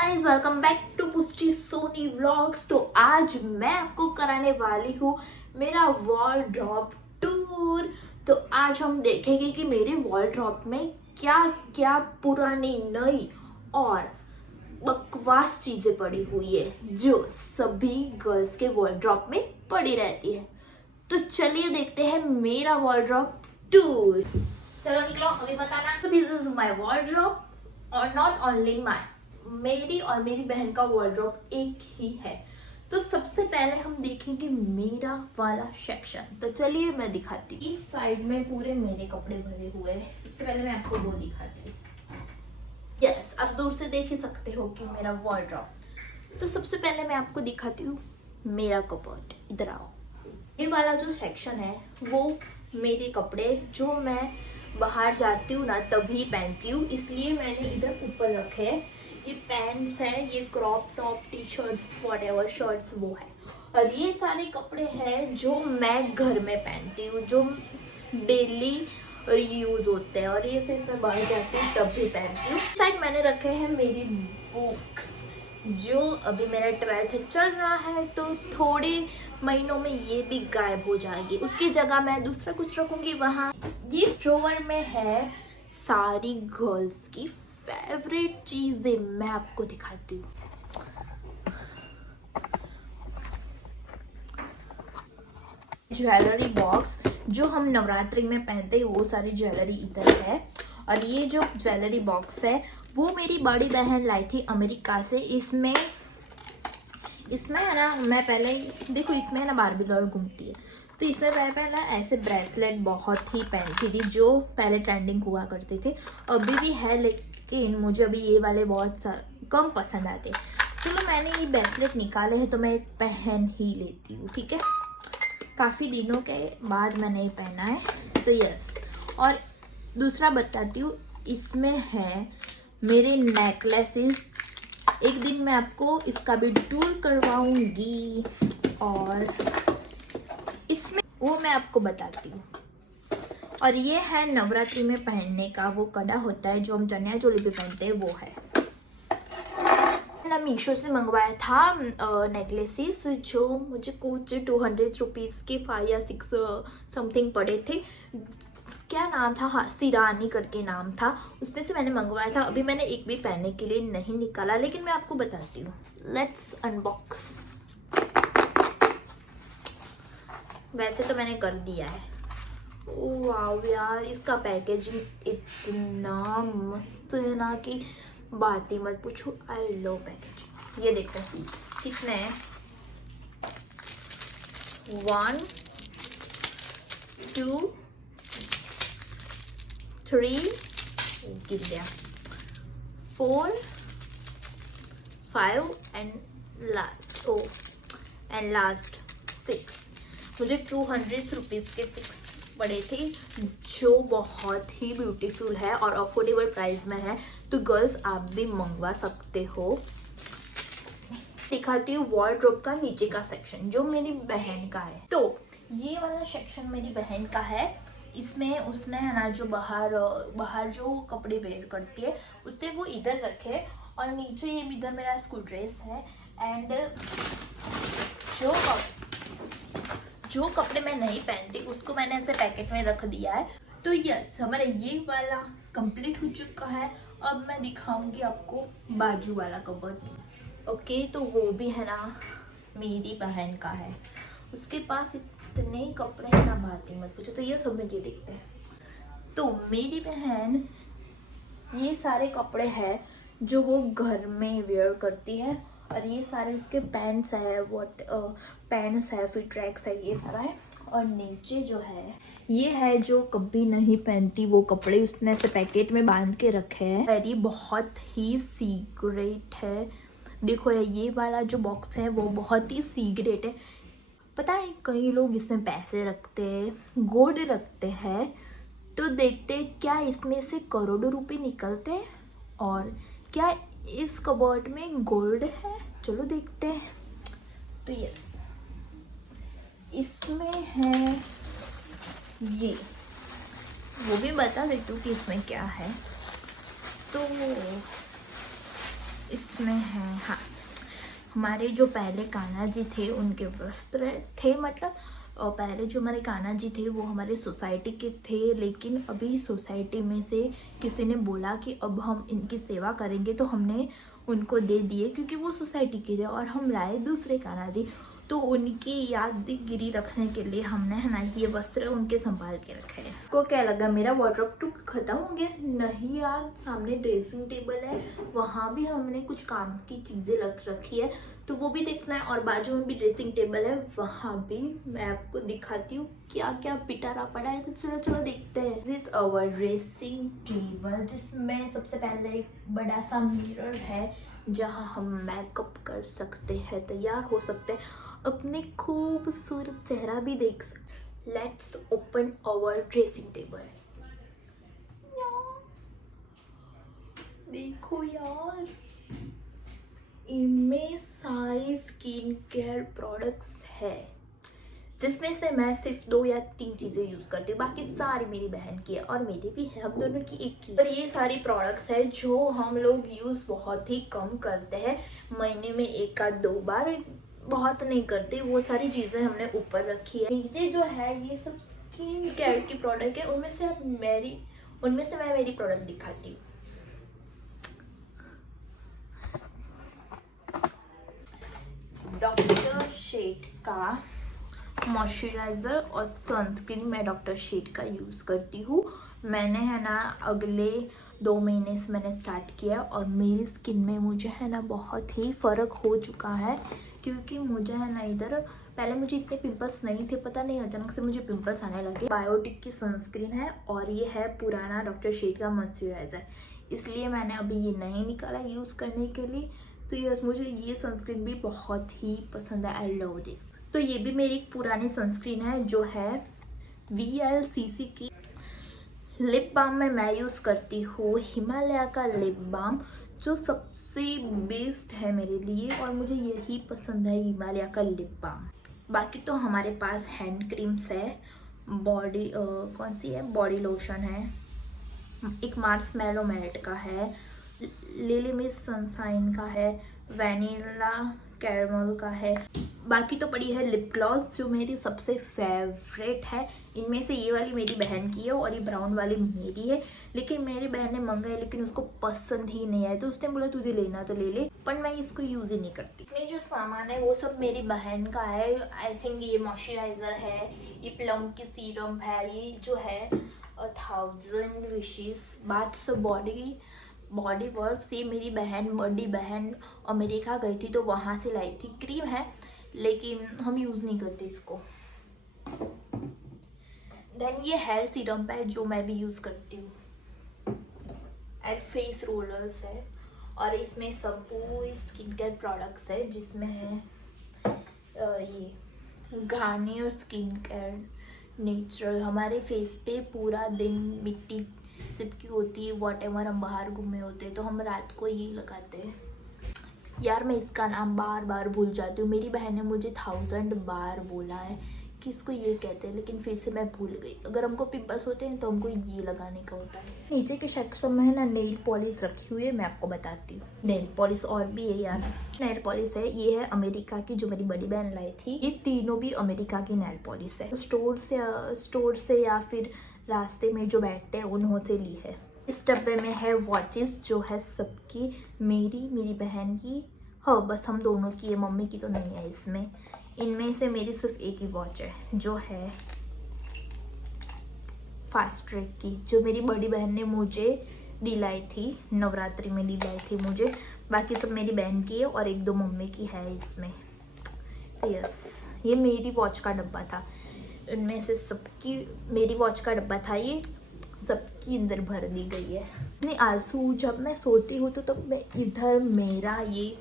Guys, welcome back to पुष्टि Soni vlogs. तो आज मैं आपको कराने वाली हूँ मेरा वॉलड्रॉप टूर। तो आज हम देखेंगे कि मेरे वॉलड्रॉप में क्या क्या पुरानी, नई और बकवास चीजें पड़ी हुई है जो सभी गर्ल्स के वॉलड्रॉप में पड़ी रहती है। तो चलिए देखते हैं मेरा वॉलड्रॉप टूर। चलो निकलो, अभी बताना। दिस इज माई वॉलड्रॉप और नॉट ओनली माई, मेरी और मेरी बहन का वॉलड्रॉप एक ही है। तो सबसे पहले हम देखेंगे मेरा वाला सेक्शन। तो चलिए मैं दिखाती हूँ। इस साइड में पूरे मेरे कपड़े भरे हुए हैं। सबसे पहले मैं आपको वो दिखाती हूँ। यस, आप दूर से देख ही सकते हो कि मेरा वॉलड्रॉप। तो सबसे पहले मैं आपको दिखाती हूँ मेरा कपबोर्ड। इधर आओ। ये वाला जो सेक्शन है वो मेरे कपड़े जो मैं बाहर जाती हूँ ना तभी पहनती हूँ, इसलिए मैंने इधर ऊपर रखे हैं। ये पैंट्स है, ये crop top, T shirts, whatever shirts वो है। और ये सारे कपड़े हैं जो मैं घर में पहनती हूँ, जो डेली यूज होते हैं। और ये सिर्फ मैं बाहर जाती हूँ तब भी पहनती हूँ। साइड मैंने रखे हैं मेरी बुक्स, जो अभी मेरा 12th चल रहा है, तो थोड़े महीनों में ये भी गायब हो जाएगी। उसकी जगह मैं दूसरा कुछ रखूंगी वहाँ। इस ड्रॉवर में है सारी गर्ल्स की फेवरेट चीजें। मैं आपको दिखाती हूँ। ज्वेलरी बॉक्स जो हम नवरात्रि में पहनते हैं, वो सारी ज्वेलरी इधर है। और ये जो ज्वेलरी बॉक्स है वो मेरी बड़ी बहन लाई थी अमेरिका से। इसमें है ना, मैं पहले देखो, इसमें है ना बार्बी डॉल घूमती है। तो इसमें मैं पहले ऐसे ब्रेसलेट बहुत ही पहनती थी जो पहले ट्रेंडिंग हुआ करते थे, अभी भी है, लेकिन मुझे अभी ये वाले बहुत कम पसंद आते। चलो मैंने ये ब्रेसलेट निकाले हैं तो मैं पहन ही लेती हूँ, ठीक है। काफ़ी दिनों के बाद मैंने ये पहना है। तो यस, और दूसरा बताती हूँ, इसमें है मेरे नेकलेसेस। एक दिन मैं आपको इसका भी टूर करवाऊंगी और इसमें वो मैं आपको बताती हूँ। और ये है नवरात्रि में पहनने का वो कड़ा होता है जो हम चनिया चोली पे पहनते हैं, वो है। मैंने मीशो से मंगवाया था नेकलेसेस, जो मुझे कुछ 200 रुपीज़ के 5 या 6 समथिंग पड़े थे। क्या नाम था, हाँ, सिरानी करके नाम था। उसमें से मैंने मंगवाया था। अभी मैंने एक भी पहनने के लिए नहीं निकाला, लेकिन मैं आपको बताती हूँ। Let's unbox. वैसे तो मैंने कर दिया है। ओह वाव यार, इसका पैकेजिंग इतना मस्त है ना कि बात ही मत पूछो। I love packaging. ये देखो कितने हैं, 1 2 3, गिर गया, 4 5 एंड लास्ट 6। मुझे 200 रुपीज़ के 6 पड़े थे, जो बहुत ही ब्यूटीफुल है और अफोर्डेबल प्राइस में है। तो गर्ल्स, आप भी मंगवा सकते हो। दिखाती हूँ वॉलड्रॉप का नीचे का सेक्शन जो मेरी बहन का है। तो ये वाला सेक्शन मेरी बहन का है। इसमें उसने है ना जो बाहर जो कपड़े वेयर करती है उसने वो इधर रखे। और नीचे ये इधर मेरा स्कूल ड्रेस है। एंड जो कपड़े मैं नहीं पहनती उसको मैंने ऐसे पैकेट में रख दिया है। तो यस, हमारा ये वाला कंप्लीट हो चुका है। अब मैं दिखाऊंगी आपको बाजू वाला कबर्ड। ओके, तो वो भी है ना मेरी बहन का है। उसके पास इतने कपड़े हैं ना, बात ही मत पूछो। तो ये सब में ये देखते हैं। तो मेरी बहन ये सारे कपड़े हैं जो वो घर में वेयर करती है। और ये सारे उसके पैंट्स है, पैंट्स है, फिर ट्रैक्स है, ये सारा है। और नीचे जो है ये है जो कभी नहीं पहनती वो कपड़े, उसने ऐसे पैकेट में बांध के रखे हैं। ये बहुत ही सीक्रेट है। देखो ये वाला जो बॉक्स है वो बहुत ही सीक्रेट है। पता है, कई लोग इसमें पैसे रखते हैं, गोल्ड रखते हैं। तो देखते क्या इसमें से करोड़ों रुपए निकलते हैं और क्या इस कबर्ड में गोल्ड है। चलो देखते हैं। तो यस, इसमें है ये, वो भी बता देती हूँ कि इसमें क्या है। तो इसमें है, हाँ, हमारे जो पहले कान्हा जी थे उनके वस्त्र थे, मतलब और पहले जो हमारे कान्हा जी थे वो हमारे सोसाइटी के थे, लेकिन अभी सोसाइटी में से किसी ने बोला कि अब हम इनकी सेवा करेंगे, तो हमने उनको दे दिए क्योंकि वो सोसाइटी के थे, और हम लाए दूसरे कान्हा जी, तो उनकी यादगिरी रखने के लिए हमने है ना ये वस्त्र उनके संभाल के रखे हैं। को क्या लगा मेरा वार्डरोब टूर खत्म हो गया? नहीं यार, सामने ड्रेसिंग टेबल है, वहाँ भी हमने कुछ काम की चीज़ें रख रखी है, तो वो भी देखना है, और बाजू में भी ड्रेसिंग टेबल है, वहाँ भी मैं आपको दिखाती हूँ क्या क्या पिटारा पड़ा है। तो चलो चलो देखते हैं। This is our dressing table, जिसमें सबसे पहले एक बड़ा सा मिरर है जहाँ हम मेकअप कर सकते हैं, तैयार हो सकते हैं, अपने खूबसूरत चेहरा भी देख सकते। Let's open our dressing table. देखो यार, इनमें सारी स्किन केयर प्रोडक्ट्स है, जिसमें से मैं सिर्फ 2 या 3 चीज़ें यूज़ करती हूँ, बाकी सारी मेरी बहन की है और मेरी भी है, हम दोनों की एक की। पर ये सारी प्रोडक्ट्स है जो हम लोग यूज़ बहुत ही कम करते हैं, महीने में 1 या 2 बार, बहुत नहीं करते। वो सारी चीज़ें हमने ऊपर रखी है। नीचे जो है ये सब स्किन केयर की प्रोडक्ट है, उनमें से मैं मेरी प्रोडक्ट दिखाती हूँ। डॉक्टर शेड का मॉइस्चराइज़र और सनस्क्रीन मैं डॉक्टर शेड का यूज़ करती हूँ। मैंने है ना अगले 2 महीने से मैंने स्टार्ट किया, और मेरी स्किन में मुझे है ना बहुत ही फ़र्क हो चुका है, क्योंकि मुझे है ना इधर पहले मुझे इतने पिंपल्स नहीं थे, पता नहीं अचानक से मुझे पिंपल्स आने लगे। बायोटिक की सनस्क्रीन है और ये है पुराना डॉक्टर शेड का मॉइस्चराइज़र, इसलिए मैंने अभी ये नहीं निकाला यूज़ करने के लिए। तो यस, मुझे ये सनस्क्रीन भी बहुत ही पसंद है, आई लव दिस। तो ये भी मेरी एक पुरानी सनस्क्रीन है जो है VLCC की। लिप बाम में मैं यूज़ करती हूँ हिमालय का लिप बाम, जो सबसे बेस्ट है मेरे लिए, और मुझे यही पसंद है, हिमालय का लिप बाम। बाकी तो हमारे पास हैंड क्रीम्स है, बॉडी कौन सी है, बॉडी लोशन है, एक मार्शमैलो मैट का है, लिली मिस सनशाइन का है, वैनिला कैरमल का है। बाकी तो पड़ी है लिप ग्लॉस, जो मेरी सबसे फेवरेट है। इनमें से ये वाली मेरी बहन की है और ये ब्राउन वाली मेरी है, लेकिन मेरी बहन ने मंगाई लेकिन उसको पसंद ही नहीं आया, तो उसने बोला तुझे लेना तो ले ले, पर मैं इसको यूज़ ही नहीं करती। इसमें जो सामान है वो सब मेरी बहन का है। आई थिंक ये मॉइस्चराइज़र है, ये प्लम की सीरम है, ये जो है 1000 विशेस बाथ बॉडी वर्क्स, ये मेरी बड़ी बहन अमेरिका गई थी तो वहाँ से लाई थी। क्रीम है लेकिन हम यूज़ नहीं करते इसको। देन ये हेयर सीरम है जो मैं भी यूज़ करती हूँ, और फेस रोलर्स है, और इसमें सब स्किन केयर प्रोडक्ट्स है, जिसमें है ये गार्नियर स्किन केयर नेचुरल। हमारे फेस पे पूरा दिन मिट्टी चिपकी होती है, वॉटेवर हम बाहर घूमे होते हैं तो हम रात को ये लगाते हैं। यार मैं इसका नाम बार बार भूल जाती हूँ, मेरी बहन ने मुझे 1000 बार बोला है कि इसको ये कहते हैं, लेकिन फिर से मैं भूल गई। अगर हमको पिंपल्स होते हैं तो हमको ये लगाने का होता है। नीचे के सेक्शन में है ना नेल पॉलिश रखी हुई है, मैं आपको बताती हूँ। नेल पॉलिश और भी है यार, नेल पॉलिश है, ये है अमेरिका की जो मेरी बड़ी बहन लाई थी। ये तीनों भी अमेरिका की नेल पॉलिश है, स्टोर से या फिर रास्ते में जो बैठते हैं उन्हों से ली है। इस डब्बे में है वॉचेस, जो है सबकी, मेरी बहन की, हाँ बस हम दोनों की है, मम्मी की तो नहीं है इसमें। इनमें से मेरी सिर्फ एक ही वॉच है जो है फास्ट ट्रैक की, जो मेरी बड़ी बहन ने मुझे दिलाई थी, नवरात्रि में दिलाई थी मुझे। बाकी सब मेरी बहन की है और 1-2 मम्मी की है इसमें। यस, ये मेरी वॉच का डब्बा था, इनमें से सबकी मेरी वॉच का डब्बा था, ये सबकी अंदर भर दी गई है। नहीं आलसू, जब मैं सोती हूँ तो तब मैं इधर मेरा ये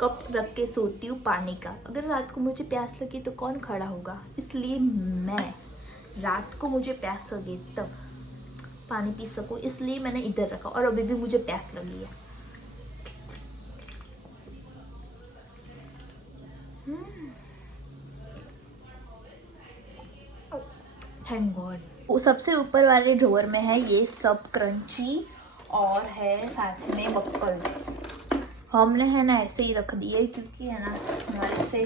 कप रख के सोती हूँ पानी का। अगर रात को मुझे प्यास लगे तो कौन खड़ा होगा, इसलिए मैं रात को मुझे प्यास लगे तब पानी पी सकूँ, इसलिए मैंने इधर रखा। और अभी भी मुझे प्यास लगी है। Thank God. वो सबसे ऊपर वाले ड्रॉअर में है ये सब क्रंची, और है साथ में बक्कल्स। हमने है ना ऐसे ही रख दिए क्योंकि है ना हमारे से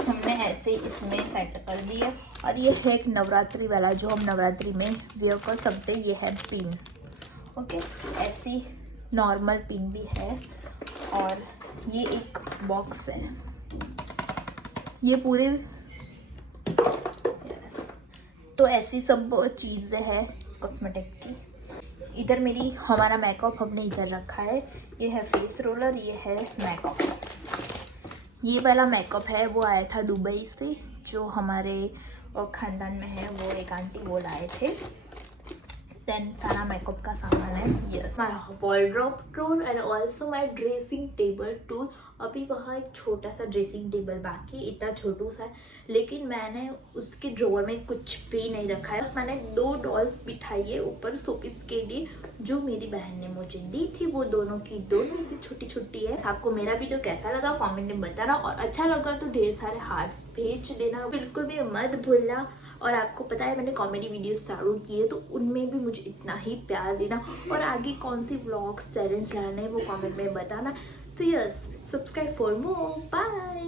हमने ऐसे ही इसमें सेट कर दिया। और ये है एक नवरात्रि वाला जो हम नवरात्रि में वेयर कर सकते हैं, ये है पिन। ओके, ऐसी नॉर्मल पिन भी है। और ये एक बॉक्स है, ये पूरे तो ऐसी सब चीज़ें हैं कॉस्मेटिक की। इधर मेरी हमारा मेकअप हमने इधर रखा है। ये है फेस रोलर, ये है मेकअप। ये वाला मेकअप है वो आया था दुबई से, जो हमारे ख़ानदान में है, वो एक आंटी वो लाए थे। देन सारा मेकअप का सामान है। Yes, my wardrobe tour and also my dressing table tour. अभी वहाँ एक छोटा सा ड्रेसिंग टेबल बाकी, इतना छोटू सा है, लेकिन मैंने उसके ड्रॉअर में कुछ भी नहीं रखा है। बस मैंने 2 डॉल्स बिठाई है ऊपर शोपीस के लिए, जो मेरी बहन ने मुझे दी थी। वो दोनों की दोनों से छोटी छोटी है। आपको मेरा वीडियो कैसा लगा कमेंट में बताना, और अच्छा लगा तो ढेर सारे हार्ट्स भेज देना, बिल्कुल भी मत भूलना। और आपको पता है मैंने कॉमेडी वीडियोस चालू किए, तो उनमें भी मुझे इतना ही प्यार देना। और आगे कौन सी व्लॉग्स चैलेंज लाना है वो कमेंट में बताना। तो yes, subscribe for more. Bye.